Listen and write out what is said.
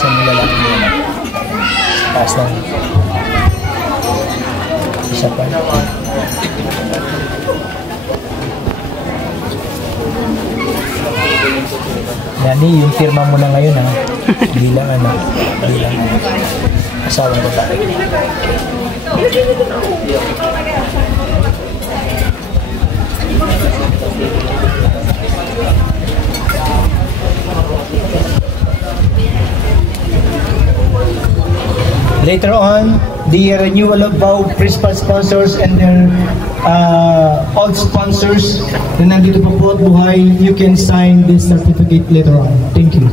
Sa mga lalaki nila. Taas lang. Isa pa. Yani, yung firma mo na ngayon ha. Bilang ano. Bilang asawang babae. Later on, the renewal of vow principal sponsors and their old sponsors na nandito pa po at buhay, you can sign this certificate later on. Thank you.